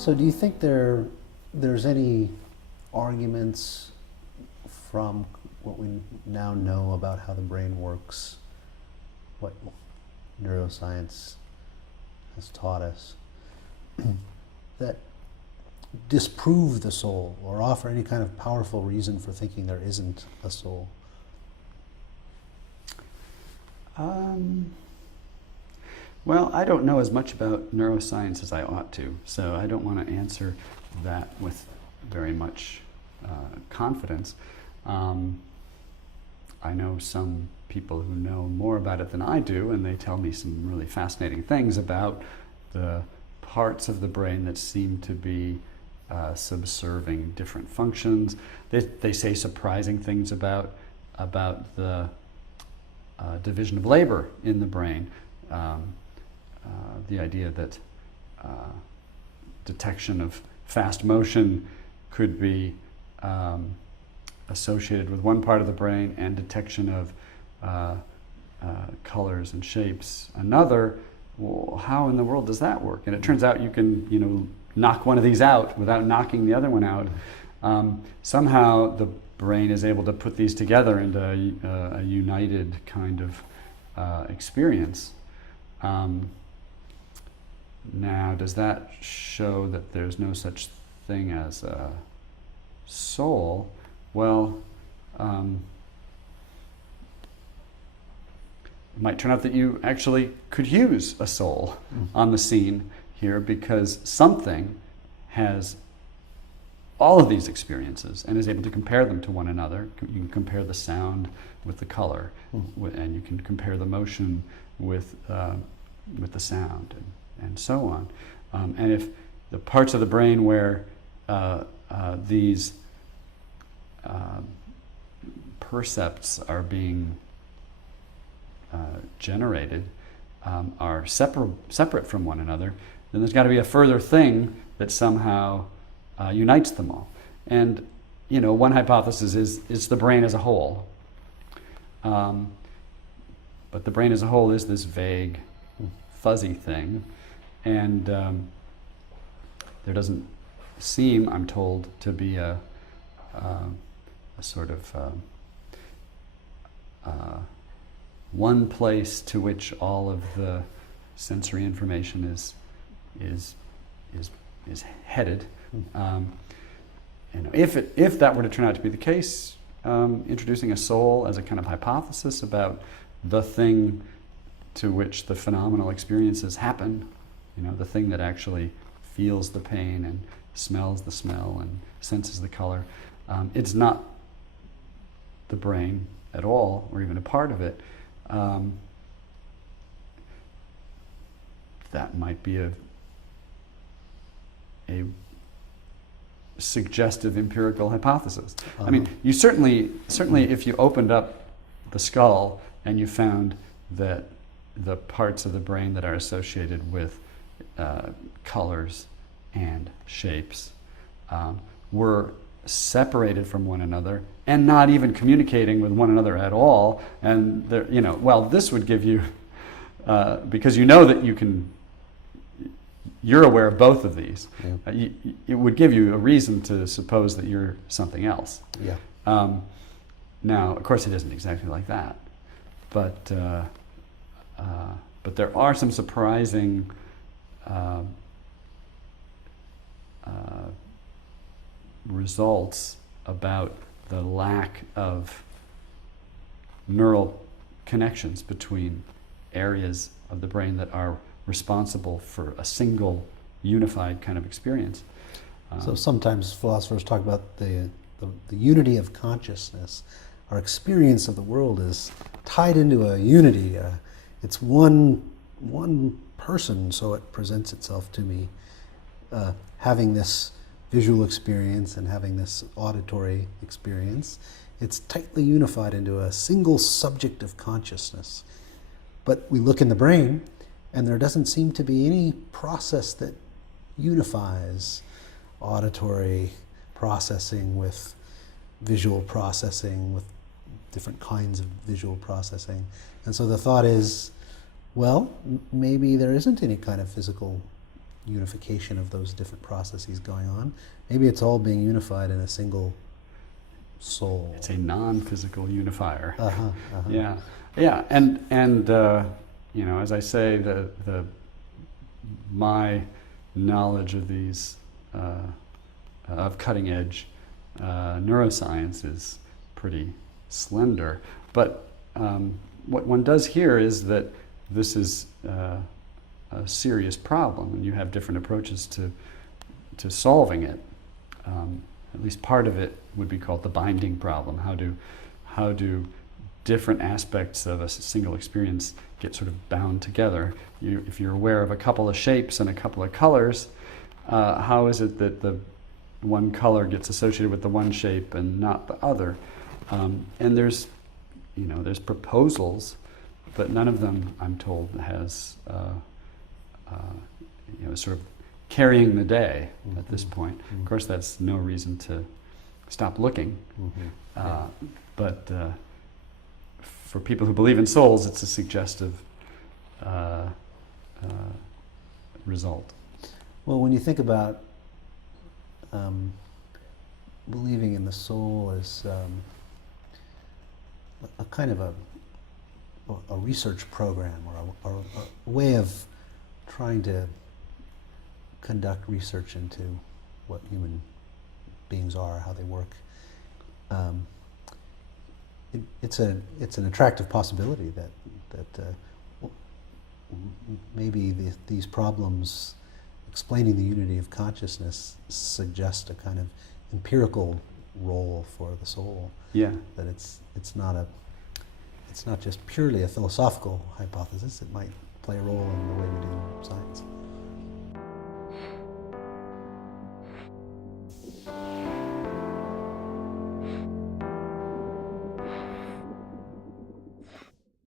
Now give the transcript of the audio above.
So do you think there's any arguments from what we now know about how the brain works, what neuroscience has taught us, that disprove the soul or offer any kind of powerful reason for thinking there isn't a soul? Well, I don't know as much about neuroscience as I ought to, so I don't want to answer that with very much confidence. I know some people who know more about it than I do, and they tell me some really fascinating things about the parts of the brain that seem to be subserving different functions. They say surprising things about the division of labor in the brain. The idea that detection of fast motion could be associated with one part of the brain and detection of colors and shapes another. Well, how in the world does that work? And it turns out you can, knock one of these out without knocking the other one out. Somehow the brain is able to put these together into a united kind of experience. Now, does that show that there's no such thing as a soul? Well, it might turn out that you actually could use a soul on the scene here, because something has all of these experiences and is able to compare them to one another. You can compare the sound with the color, and you can compare the motion with the sound, and so on. And if the parts of the brain where these percepts are being generated are separate from one another, then there's got to be a further thing that somehow unites them all. And one hypothesis is the brain as a whole. But the brain as a whole is this vague, fuzzy thing, and there doesn't seem, I'm told, to be a sort of one place to which all of the sensory information is headed. If that were to turn out to be the case, introducing a soul as a kind of hypothesis about the thing to which the phenomenal experiences happen, the thing that actually feels the pain and smells the smell and senses the color, it's not the brain at all, or even a part of it. That might be a suggestive empirical hypothesis. I mean, you certainly if you opened up the skull and you found that the parts of the brain that are associated with colors and shapes were separated from one another and not even communicating with one another at all, and this would give you, because that you're aware of both of these. Yeah. It would give you a reason to suppose that you're something else. Yeah. Now, of course, it isn't exactly like that, but there are some surprising results about the lack of neural connections between areas of the brain that are responsible for a single unified kind of experience. So sometimes philosophers talk about the unity of consciousness. Our experience of the world is tied into a unity. It's one person, so it presents itself to me, having this visual experience and having this auditory experience. It's tightly unified into a single subject of consciousness. But we look in the brain, and there doesn't seem to be any process that unifies auditory processing with visual processing, with different kinds of visual processing. And so the thought is, well, maybe there isn't any kind of physical unification of those different processes going on. Maybe it's all being unified in a single soul. It's a non-physical unifier. Uh-huh. Yeah, yeah, and you know, as I say, my knowledge of these of cutting edge neuroscience is pretty slender. But what one does hear is that this is a serious problem, and you have different approaches to solving it. At least part of it would be called the binding problem. How do different aspects of a single experience get sort of bound together? If you're aware of a couple of shapes and a couple of colors, how is it that the one color gets associated with the one shape and not the other? And there's proposals, but none of them, I'm told, has sort of carrying the day at this point. Of course, that's no reason to stop looking. But for people who believe in souls, it's a suggestive result. Well, when you think about believing in the soul as a kind of a research program or a way of trying to conduct research into what human beings are, how they work, it's an attractive possibility that maybe these problems explaining the unity of consciousness suggest a kind of empirical role for the soul. Yeah. That it's not just purely a philosophical hypothesis. It might play a role in the way we do science.